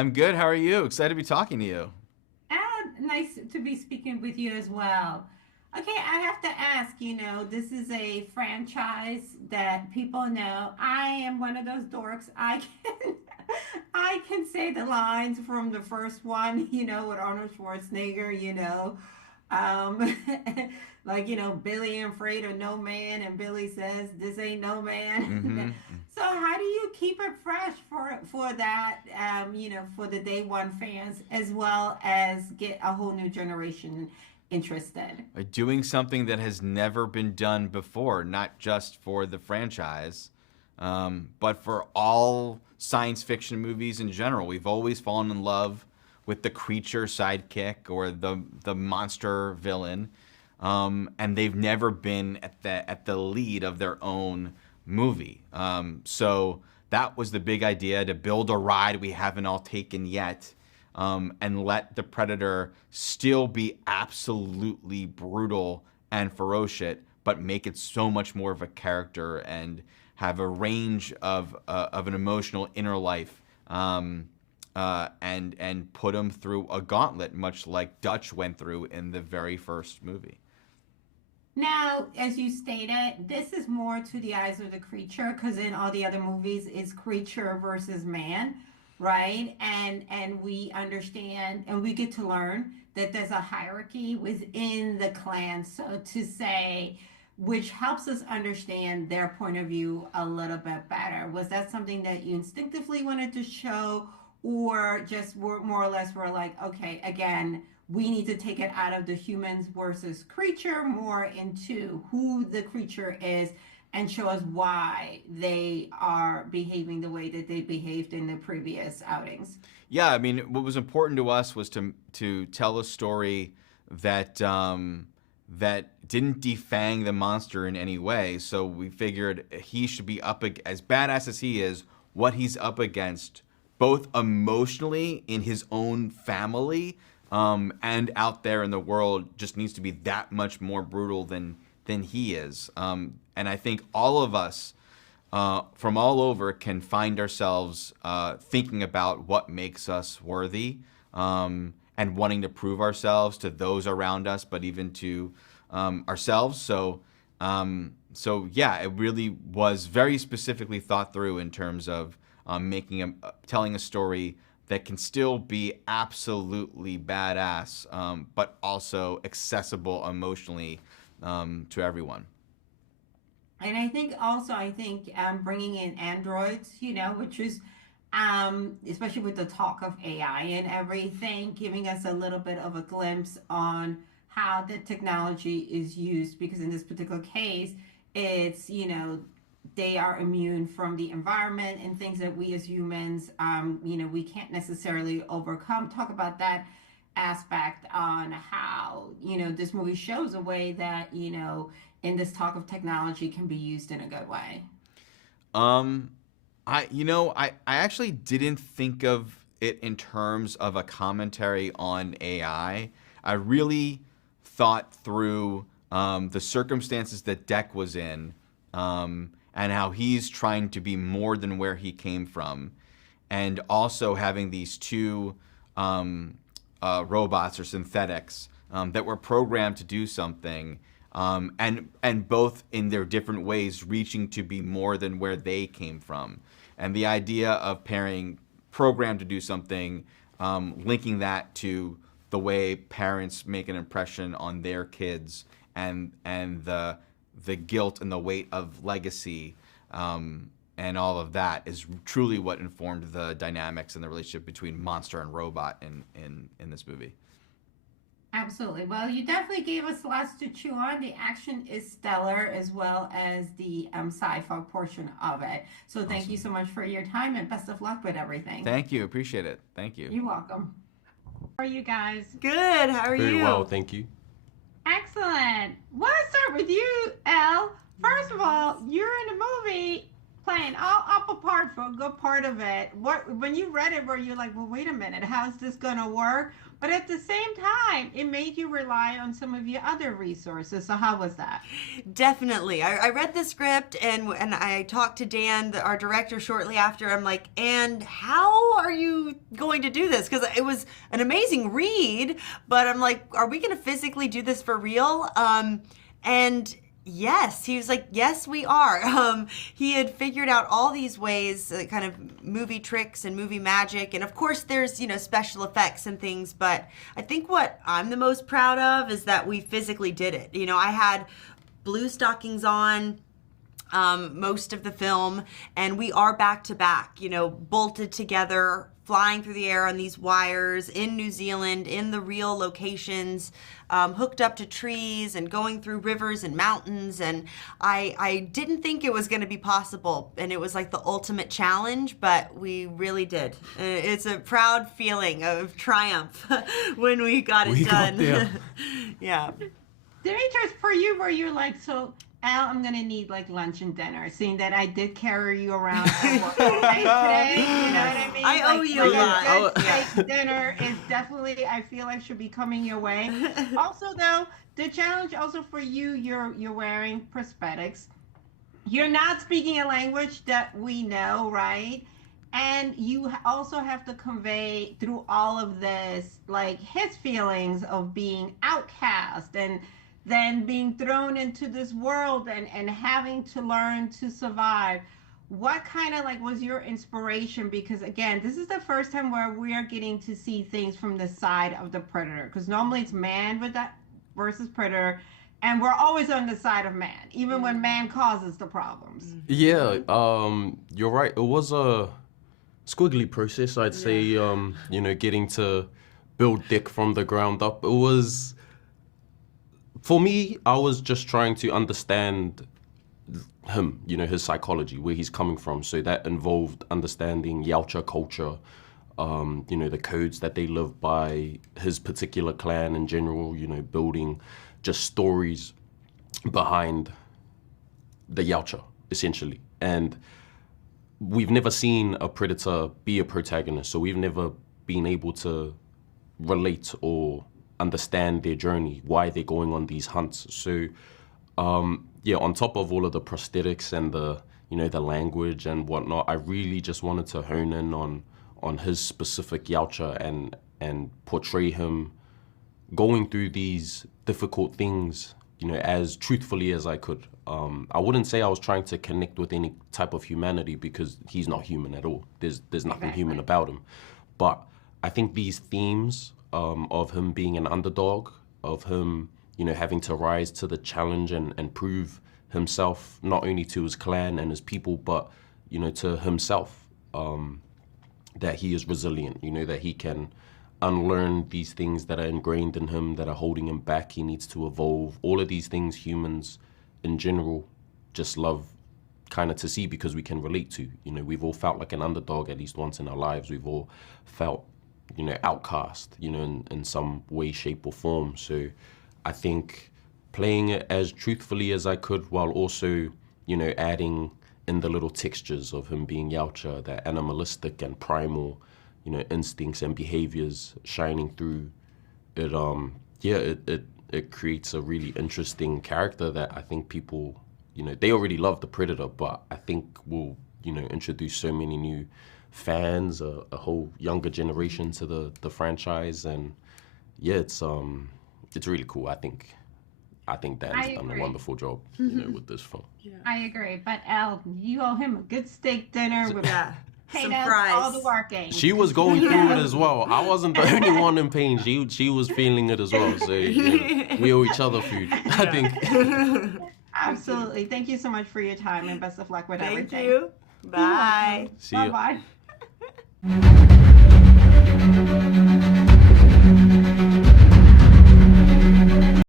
I'm good. How are you? Excited to be talking to you. And nice to be speaking with you as well. Okay, I have to ask, this is a franchise that people know. I am one of those dorks. I can I can say the lines from the first one, with Arnold Schwarzenegger, um, like, Billy ain't afraid of no man, and Billy says, "This ain't no man." Mm-hmm. So how do you keep it fresh for that, for the day one fans, as well as get a whole new generation interested? Doing something that has never been done before, not just for the franchise, but for all science fiction movies in general. We've always fallen in love with the creature sidekick or the monster villain, and they've never been at the lead of their own movie. So that was the big idea, to build a ride we haven't all taken yet, and let the Predator still be absolutely brutal and ferocious, but make it so much more of a character and have a range of an emotional inner life, and put him through a gauntlet, much like Dutch went through in the very first movie. Now, as you stated, this is more to the eyes of the creature, because in all the other movies is creature versus man, right? And we understand and we get to learn that there's a hierarchy within the clan, so to say, which helps us understand their point of view a little bit better. Was that something that you instinctively wanted to show, or just more or less were like, okay, again, we need to take it out of the humans versus creature, more into who the creature is, and show us why they are behaving the way that they behaved in the previous outings? Yeah, I mean, what was important to us was to tell a story that that didn't defang the monster in any way. So we figured he should be as badass as he is, what he's up against, both emotionally in his own family, and out there in the world, just needs to be that much more brutal than he is. And I think all of us, from all over, can find ourselves thinking about what makes us worthy, and wanting to prove ourselves to those around us, but even to ourselves. So yeah, it really was very specifically thought through in terms of telling a story that can still be absolutely badass, but also accessible emotionally, to everyone. And I think also, bringing in androids, which is, especially with the talk of AI and everything, giving us a little bit of a glimpse on how the technology is used. Because in this particular case, it's, they are immune from the environment and things that we as humans, we can't necessarily overcome. Talk about that aspect on how, this movie shows a way that, in this talk of technology, can be used in a good way. Um, I actually didn't think of it in terms of a commentary on AI. I really thought through the circumstances that Deck was in, and how he's trying to be more than where he came from, and also having these two robots or synthetics, that were programmed to do something, and both in their different ways reaching to be more than where they came from. And the idea of pairing programmed to do something, linking that to the way parents make an impression on their kids, and the guilt and the weight of legacy, and all of that is truly what informed the dynamics and the relationship between monster and robot in this movie. Absolutely. Well, you definitely gave us lots to chew on. The action is stellar, as well as the sci-fi portion of it. So thank you Awesome. so much for your time, and best of luck with everything. Thank you. Appreciate it. Thank you. You're welcome. How are you guys? Good. How are Very well, you? thank you. Excellent. Want to start with you, Elle. First of all, you're in the movie playing all up apart for a good part of it. When you read it, were you like, well, wait a minute, how's this gonna work? But at the same time, it made you rely on some of your other resources. So how was that? Definitely. I read the script and I talked to Dan, our director, shortly after. I'm like, and how are you going to do this? Because it was an amazing read, but I'm like, are we going to physically do this for real? And yes, he was like, yes, we are. He had figured out all these ways, kind of movie tricks and movie magic. And of course, there's, special effects and things. But I think what I'm the most proud of is that we physically did it. I had blue stockings on most of the film, and we are back to back, bolted together, flying through the air on these wires in New Zealand, in the real locations, hooked up to trees and going through rivers and mountains. And I didn't think it was going to be possible. And it was like the ultimate challenge, but we really did. It's a proud feeling of triumph when we got it done. Yeah. Dimitrius, for you, were you like, so Al, I'm gonna need like lunch and dinner, seeing that I did carry you around today. You know what I mean? I owe you a lot. Steak dinner is definitely, I feel like, should be coming your way. Also, though, the challenge also for you, you're wearing prosthetics. You're not speaking a language that we know, right? And you also have to convey through all of this, like, his feelings of being outcast and then being thrown into this world and having to learn to survive. What kind of was your inspiration? Because again, this is the first time where we are getting to see things from the side of the predator, because normally it's man with that versus predator, and we're always on the side of man, even when man causes the problems. Yeah, you're right. It was a squiggly process, I'd say. Getting to build Dick from the ground up. It was, for me, I was just trying to understand him, his psychology, where he's coming from. So that involved understanding Yautja culture, the codes that they live by, his particular clan in general, building just stories behind the Yautja, essentially. And we've never seen a predator be a protagonist, so we've never been able to relate or understand their journey, why they're going on these hunts. So, on top of all of the prosthetics and the language and whatnot, I really just wanted to hone in on his specific Yautja and portray him going through these difficult things, as truthfully as I could. I wouldn't say I was trying to connect with any type of humanity, because he's not human at all. There's nothing human about him. But I think these themes of him being an underdog, of him, having to rise to the challenge and prove himself, not only to his clan and his people, but, to himself, that he is resilient, that he can unlearn these things that are ingrained in him, that are holding him back. He needs to evolve. All of these things humans in general just love kind of to see, because we can relate to. We've all felt like an underdog at least once in our lives. We've all felt outcast, in some way, shape or form. So I think playing it as truthfully as I could, while also, adding in the little textures of him being Yautja, that animalistic and primal, instincts and behaviors shining through it, it creates a really interesting character that I think people, they already love the Predator, but I think will, introduce so many new fans, a whole younger generation to the franchise. And it's really cool. I think Dan's done a wonderful job, with this film. Yeah. I agree, but Elle, you owe him a good steak dinner with some fries. All the working. She was going through it as well. I wasn't the only one in pain. She was feeling it as well. So we owe each other food, I think. Absolutely. Thank you so much for your time, and best of luck with everything. Thank you. Bye. See ya. Bye-bye.